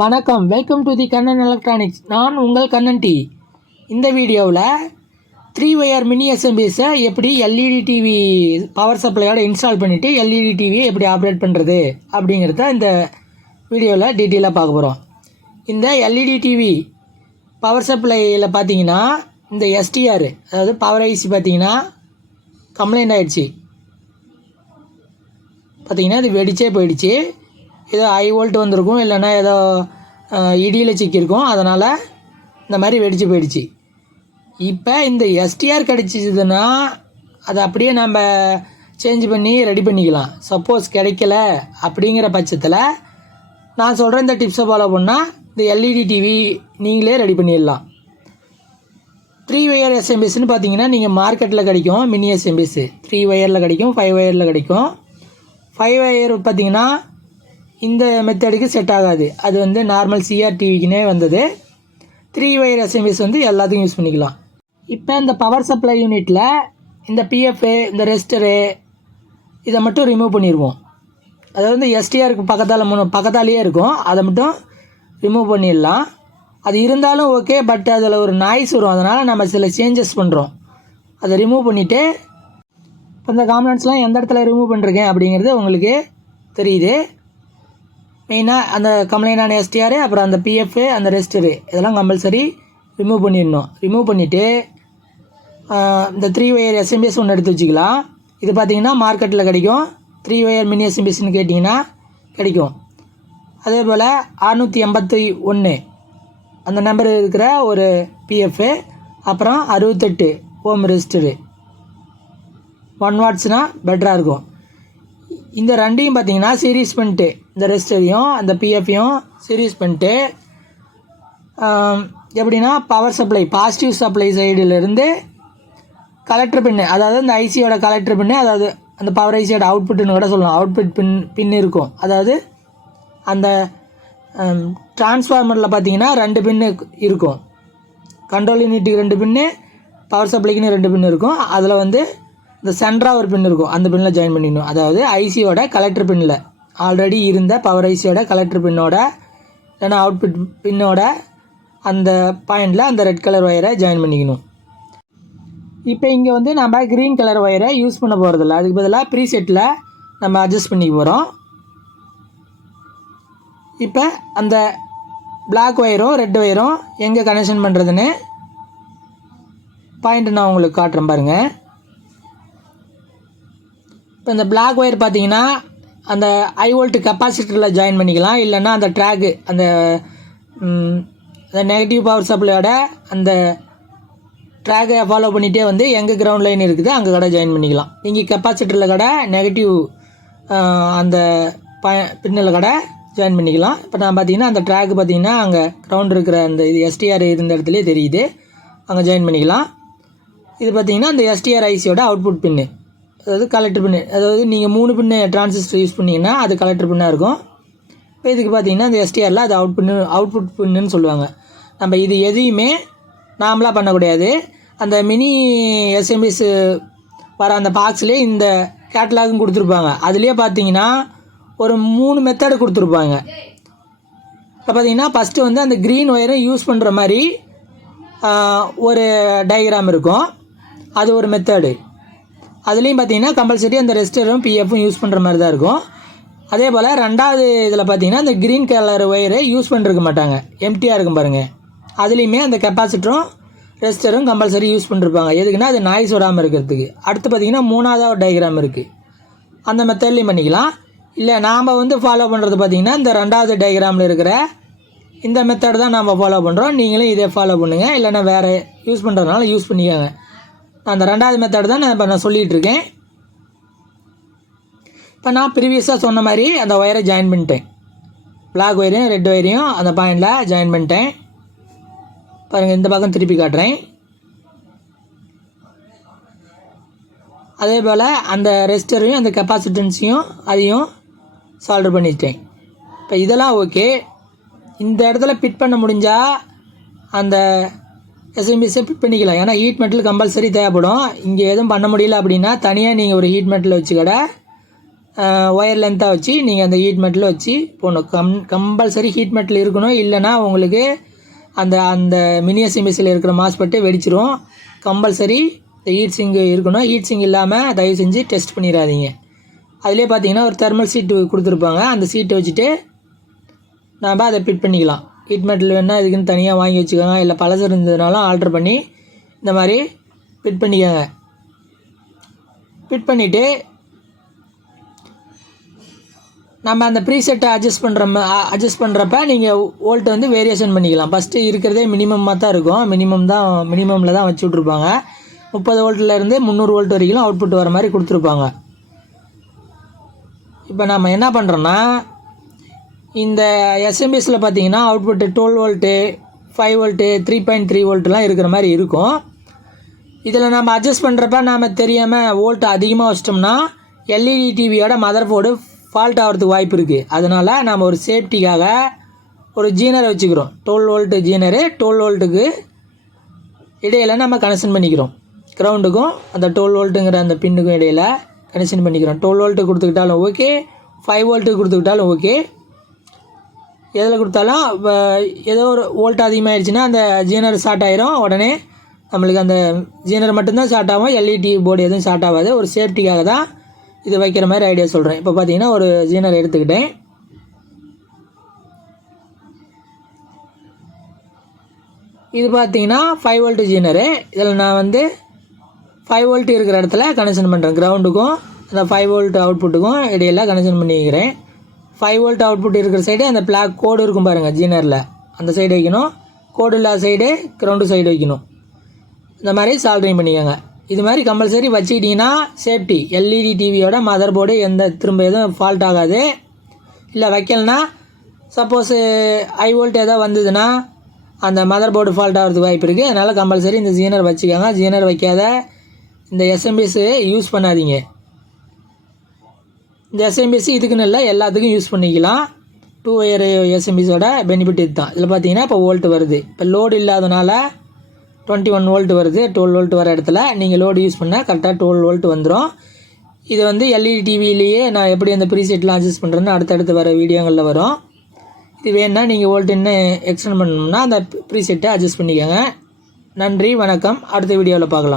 வணக்கம், welcome to the Kannan electronics. நான் உங்கள் கண்ணன் டி. இந்த வீடியோவில் 3 wire மினி எஸ்எம்பிஎஸை எப்படி எல்இடி டிவி பவர் சப்ளையோட இன்ஸ்டால் பண்ணிவிட்டு எல்இடி டிவியை எப்படி ஆப்ரேட் பண்ணுறது அப்படிங்கிறத இந்த வீடியோவில் டீட்டெயிலாக பார்க்க போகிறோம். இந்த எல்இடி டிவி பவர் சப்ளையில் பார்த்தீங்கன்னா இந்த எஸ்டிஆர், அதாவது பவர் ஐசி பார்த்தீங்கன்னா கம்ப்ளைண்ட் ஆகிடுச்சு. பார்த்தீங்கன்னா இது வெடிச்சே போயிடுச்சு. ஏதோ ஹை வோல்ட் வந்திருக்கும், இல்லைன்னா ஏதோ இடியில் சிக்கியிருக்கும், அதனால் இந்த மாதிரி வெடிச்சு போயிடுச்சு. இப்போ இந்த எஸ்டிஆர் கிடச்சிதுன்னா அதை அப்படியே நம்ம சேஞ்ச் பண்ணி ரெடி பண்ணிக்கலாம். சப்போஸ் கிடைக்கல அப்படிங்கிற பட்சத்தில் நான் சொல்கிற இந்த டிப்ஸை ஃபாலோ பண்ணால் இந்த எல்இடி டிவி நீங்களே ரெடி பண்ணிடலாம். 3 wire எஸ்எம்பிஎஸ்ன்னு பார்த்தீங்கன்னா நீங்கள் மார்க்கெட்டில் கிடைக்கும். மினி எஸ்எம்பிஎஸ் 3 wireல கிடைக்கும், 5 wireல கிடைக்கும். 5 wire பார்த்தீங்கன்னா இந்த மெத்தடுக்கு செட் ஆகாது. அது வந்து நார்மல் சிஆர் டிவிக்குனே வந்தது. 3 wire எஸ்எம்பிஎஸ் வந்து எல்லாத்துக்கும் யூஸ் பண்ணிக்கலாம். இப்போ இந்த பவர் சப்ளை யூனிட்டில் இந்த பிஎஃப்பு, இந்த ரெஸ்டரு இதை மட்டும் ரிமூவ் பண்ணிடுவோம். அதாவது வந்து எஸ்டிஆருக்கு பக்கத்தாலேயே இருக்கும், அதை மட்டும் ரிமூவ் பண்ணிடலாம். அது இருந்தாலும் ஓகே, பட் அதில் ஒரு நாய்ஸ் வரும், அதனால் நம்ம சில சேஞ்சஸ் பண்ணுறோம். அதை ரிமூவ் பண்ணிவிட்டு இப்போ இந்த காம்பனன்ட்ஸ்லாம் எந்த இடத்துல ரிமூவ் பண்ணிருக்கேன் அப்படிங்கிறது உங்களுக்கு தெரியுது. மெயினாக அந்த கம்ப்ளைண்டான எஸ்டிஆர், அப்புறம் அந்த பிஎஃப், அந்த ரெஸ்டரு இதெல்லாம் கம்பல்சரி ரிமூவ் பண்ணிடணும். ரிமூவ் பண்ணிவிட்டு இந்த 3 wire எஸ்எம்பிஎஸ் ஒன்று எடுத்து வச்சுக்கலாம். இது பார்த்திங்கன்னா மார்க்கெட்டில் கிடைக்கும். 3 wire மினி எஸ்எம்பிஎஸ்ன்னு கேட்டிங்கன்னா கிடைக்கும். அதே போல் 681 அந்த நம்பர் இருக்கிற ஒரு பிஎஃப், அப்புறம் 68 ஓம் ரெஸ்டரு 1 wattsனால் பெட்டராக இருக்கும். இந்த ரெண்டையும் பார்த்தீங்கன்னா சீரீஸ் பண்ணிட்டு, இந்த ரெஸ்டரையும் அந்த பிஎஃப்பையும் சீரீஸ் பண்ணிட்டு எப்படின்னா பவர் சப்ளை பாசிட்டிவ் சப்ளை சைடிலேருந்து கலெக்டர் பின்னு, அதாவது இந்த ஐசியோட கலெக்டர் பின்னு, அதாவது அந்த பவர் ஐசியோட அவுட்புட்டுன்னு கூட சொல்லலாம். அவுட்புட் பின் இருக்கும். அதாவது அந்த டிரான்ஸ்ஃபார்மரில் பார்த்தீங்கன்னா 2 பின்னு இருக்கும். கண்ட்ரோல் யூனிட்டுக்கு 2 பின்னு, பவர் சப்ளைக்குன்னு 2 பின்னு இருக்கும். அதில் வந்து இந்த சென்டராக ஒரு பின் இருக்கும், அந்த பின்னில் ஜாயின் பண்ணிடணும். அதாவது ஐசியோட கலெக்டர் பின்னில் ஆல்ரெடி இருந்த பவர் ஐசியோட கலெக்டர் பின்னோட இல்லைன்னா அவுட்புட் பின்னோட அந்த பாயிண்டில் அந்த ரெட் கலர் ஒயரை ஜாயின் பண்ணிக்கணும். இப்போ இங்கே வந்து நம்ம க்ரீன் கலர் ஒயரை யூஸ் பண்ண போகிறதில்ல, அதுக்கு பதிலாக ப்ரீசெட்டில் நம்ம அட்ஜஸ்ட் பண்ணிக்க போகிறோம். இப்போ அந்த பிளாக் ஒயரும் ரெட் ஒயரும் எங்கே கனெக்ஷன் பண்ணுறதுன்னு பாயிண்ட் நான் உங்களுக்கு காட்டுறேன் பாருங்கள். இப்போ இந்த பிளாக் ஒயர் பார்த்தீங்கன்னா அந்த ஹை வோல்ட் கெப்பாசிட்டரில் ஜாயின் பண்ணிக்கலாம், இல்லைன்னா அந்த ட்ராக்கு அந்த நெகட்டிவ் பவர் சப்ளையோட அந்த ட்ராக்கை ஃபாலோ பண்ணிகிட்டே வந்து எங்கே கிரவுண்ட் லைன் இருக்குது அங்கே கடை ஜாயின் பண்ணிக்கலாம். இங்கே கெப்பாசிட்டரில் கடை நெகட்டிவ் அந்த பின்னில் கடை ஜாயின் பண்ணிக்கலாம். இப்போ நான் பார்த்தீங்கன்னா அந்த ட்ராக்கு பார்த்தீங்கன்னா அங்கே கிரவுண்ட் இருக்கிற அந்த இது எஸ்டிஆர் இருந்த இடத்துலேயே தெரியுது, அங்கே ஜாயின் பண்ணிக்கலாம். இது பார்த்தீங்கன்னா அந்த எஸ்டிஆர் ஐசியோட அவுட்புட் பின்னு, அதாவது கலெக்டர் பின்னு. அதாவது நீங்கள் 3 பின்னு டிரான்சிஸ்டர் யூஸ் பண்ணிங்கன்னா அது கலெக்டர் பின்னாக இருக்கும். இப்போ இதுக்கு பார்த்தீங்கன்னா அந்த எஸ்டிஆரில் அது அவுட்புட் பின்னுன்னு சொல்லுவாங்க. நம்ம இது எதையுமே நாமளாக பண்ணக்கூடாது. அந்த மினி எஸ்எம்பிஎஸ் வர அந்த பாக்ஸ்லேயே இந்த கேட்லாகும் கொடுத்துருப்பாங்க. அதுலேயே பார்த்தீங்கன்னா ஒரு 3 மெத்தடு கொடுத்துருப்பாங்க. இப்போ பார்த்தீங்கன்னா ஃபஸ்ட்டு வந்து அந்த க்ரீன் ஒயரை யூஸ் பண்ணுற மாதிரி ஒரு டயக்ராம் இருக்கும், அது ஒரு மெத்தடு. அதுலேயும் பார்த்தீங்கன்னா கம்பல்சரி அந்த ரெஸ்டரும் பிஎஃப்பும் யூஸ் பண்ணுற மாதிரி தான் இருக்கும். அதே போல் ரெண்டாவது இதில் பார்த்தீங்கன்னா அந்த க்ரீன் கலர் ஒயரை யூஸ் பண்ணிருக்க மாட்டாங்க, எம்டியாக இருக்கும் பாருங்கள். அதுலேயுமே அந்த கெப்பாசிட்டரும் ரெஸ்டரும் கம்பல்சரி யூஸ் பண்ணிருப்பாங்க. எதுக்குன்னா அது நாய்ஸ் வராமல் இருக்கிறதுக்கு. அடுத்து பார்த்தீங்கன்னா 3வது ஒரு டயக்ராம் இருக்குது, அந்த மெத்தட்லேயும் பண்ணிக்கலாம். இல்லை நாம் வந்து ஃபாலோ பண்ணுறது பார்த்தீங்கன்னா இந்த 2வது டயக்ராமில் இருக்கிற இந்த மெத்தட் தான் நாம் ஃபாலோ பண்ணுறோம். நீங்களும் இதே ஃபாலோ பண்ணுங்கள், இல்லைன்னா வேறு யூஸ் பண்ணுறதுனால யூஸ் பண்ணிக்கோங்க. அந்த 2வது மெத்தட் தான் நான் சொல்லிகிட்டு இருக்கேன். இப்போ நான் ப்ரீவியஸாக சொன்ன மாதிரி அந்த ஒயரை ஜாயின் பண்ணிட்டேன். பிளாக் ஒயரையும் ரெட் ஒயரையும் அந்த பாயிண்டில் ஜாயின் பண்ணிட்டேன். பாருங்கள், இந்த பக்கம் திருப்பி காட்டுறேன். அதே போல் அந்த ரெஸ்டரையும் அந்த கெப்பாசிட்டன்ஸையும் அதையும் சால்டர் பண்ணிட்டேன். இப்போ இதெல்லாம் ஓகே. இந்த இடத்துல ஃபிட் பண்ண முடிஞ்சால் அந்த எஸ்எம்பிஎஸ்ஸை ஃபிட் பண்ணிக்கலாம். ஏன்னா ஹீட் மெட்டல் கம்பல்சரி தேவைப்படும். இங்கே எதுவும் பண்ண முடியல அப்படின்னா தனியாக நீங்கள் ஒரு ஹீட் மெட்டல் வச்சு கடை ஒயர் லென்த்தாக வச்சு நீங்கள் அந்த ஹீட் மெட்டில் வச்சு போடணும். கம்பல்சரி ஹீட் மெட்டில் இருக்கணும். இல்லைனா உங்களுக்கு அந்த அந்த மினி எஸ்எம்பிஎஸ்சில் இருக்கிற மாஸ்பெட்டு வெடிச்சிரும். கம்பல்சரி இந்த ஹீட் சிங்கு இருக்கணும். ஹீட் சிங் இல்லாமல் தயவு செஞ்சு டெஸ்ட் பண்ணிடாதீங்க. அதிலே பார்த்தீங்கன்னா ஒரு தெர்மல் சீட்டு கொடுத்துருப்பாங்க. அந்த சீட்டை வச்சுட்டு நாம் அதை ஃபிட் பண்ணிக்கலாம். ஹீட் மெட்டில் வேணால் இதுக்குன்னு தனியாக வாங்கி வச்சுக்கோங்க. இல்லை பழசு இருந்ததுனாலும் ஆல்ட்ரு பண்ணி இந்த மாதிரி ஃபிட் பண்ணிக்கோங்க. ஃபிட் பண்ணிவிட்டு நம்ம அந்த ப்ரீசெட்டை அட்ஜஸ்ட் பண்ணுறப்ப நீங்கள் வோல்ட்டை வந்து வேரியேஷன் பண்ணிக்கலாம். ஃபஸ்ட்டு இருக்கிறதே மினிமமாக தான் இருக்கும். மினிமமில் தான் வச்சு விட்ருப்பாங்க. 30 வோல்ட்லேருந்து 300 வோல்ட் வரைக்கும் அவுட்புட் வர மாதிரி கொடுத்துருப்பாங்க. இப்போ நம்ம என்ன பண்ணுறோன்னா இந்த எஸ்எம்பிஎஸில் பார்த்தீங்கன்னா அவுட்புட்டு 12 வோல்ட்டு 5 வோல்ட்டு 3.3 வோல்ட்டுலாம் இருக்கிற மாதிரி இருக்கும். இதில் நம்ம அட்ஜஸ்ட் பண்ணுறப்ப நாம் தெரியாமல் வோல்ட் அதிகமாக வச்சிட்டோம்னா எல்இடி டிவியோட மதர் போர்டு ஃபால்ட் ஆகிறதுக்கு வாய்ப்பு இருக்குது. அதனால் நாம் ஒரு சேஃப்டிக்காக ஒரு ஜீனரை வச்சுக்கிறோம். 12 வோல்ட்டு ஜீனரு 12 வோல்ட்டுக்கு இடையில் நம்ம கனெக்ஷன் பண்ணிக்கிறோம். கிரவுண்டுக்கும் அந்த 12 வோல்ட்டுங்கிற அந்த பின்னுக்கும் இடையில் கனெக்ஷன் பண்ணிக்கிறோம். 12 வோல்ட்டு கொடுத்துக்கிட்டாலும் ஓகே, 5 வோல்ட்டு கொடுத்துக்கிட்டாலும் ஓகே. எதில் கொடுத்தாலும் ஏதோ ஒரு வோல்ட் அதிகமாகிடுச்சுன்னா அந்த ஜீனர் ஷார்ட் ஆகிரும். உடனே நம்மளுக்கு அந்த ஜீனர் மட்டும்தான் ஷார்ட் ஆகும். எல்இடி போர்டு எதுவும் ஷார்ட் ஆகாது. ஒரு சேஃப்டிக்காக தான் இது வைக்கிற மாதிரி ஐடியா சொல்கிறேன். இப்போ பார்த்தீங்கன்னா ஒரு ஜீனர் எடுத்துக்கிட்டேன். இது பார்த்தீங்கன்னா 5 வோல்ட் ஜீனரு. இதில் நான் வந்து 5 வோல்ட் இருக்கிற இடத்துல கனெக்ஷன் பண்ணுறேன். கிரவுண்டுக்கும் அந்த 5 வோல்ட் அவுட்புட்டுக்கும் இடையில கனெக்ஷன் பண்ணிக்கிறேன். 5 வோல்ட் அவுட்புட் இருக்கிற சைடு அந்த பிளாக் கோடு இருக்கும் பாருங்கள் ஜீனரில், அந்த சைடு வைக்கணும். கோடு இல்லாத சைடு கிரவுண்டு சைடு வைக்கணும். இந்த மாதிரி சால்ட்ரிங் பண்ணிக்கோங்க. இது மாதிரி கம்பல்சரி வச்சுக்கிட்டிங்கன்னா சேஃப்டி. எல்இடி டிவியோட மதர் போர்டு திரும்ப எதுவும் ஃபால்ட் ஆகாது. இல்லை வைக்கலனா சப்போஸ் ஹை வோல்ட் ஏதாவது வந்ததுன்னா அந்த மதர் போர்டு ஃபால்ட் ஆகிறதுக்கு வாய்ப்பு இருக்குது. அதனால் கம்பல்சரி இந்த ஜீனர் வச்சுக்கோங்க. ஜீனர் வைக்காத இந்த எஸ்எம்பிஎஸ் யூஸ் பண்ணாதீங்க. இந்த எஸ்எம்பிஎஸ் இதுக்குன்னு இல்லை, எல்லாத்துக்கும் யூஸ் பண்ணிக்கலாம். 2 ஒயர் எஸ்எம்பிஎஸோட பெனிஃபிட் இது தான். இதில் பார்த்தீங்கன்னா இப்போ வோல்ட் வருது. இப்போ லோடு இல்லாதனால 21 வோல்ட் வருது. 12 வோல்ட் வர இடத்துல நீங்கள் லோடு யூஸ் பண்ணால் கரெக்டாக 12 வோல்ட் வந்துடும். இது வந்து எல்இடி டிவிலேயே நான் எப்படி அந்த ப்ரீசெட்லாம் அட்ஜஸ்ட் பண்ணுறேன்னு அடுத்தடுத்து வர வீடியோங்களில் வரும். இது வேணுன்னா நீங்கள் வோல்ட் இன்னும் எக்ஸ்டெண்ட் பண்ணணும்னா அந்த ப்ரீசெட்டை அட்ஜஸ்ட் பண்ணிக்கோங்க. நன்றி, வணக்கம். அடுத்த வீடியோவில் பார்க்கலாம்.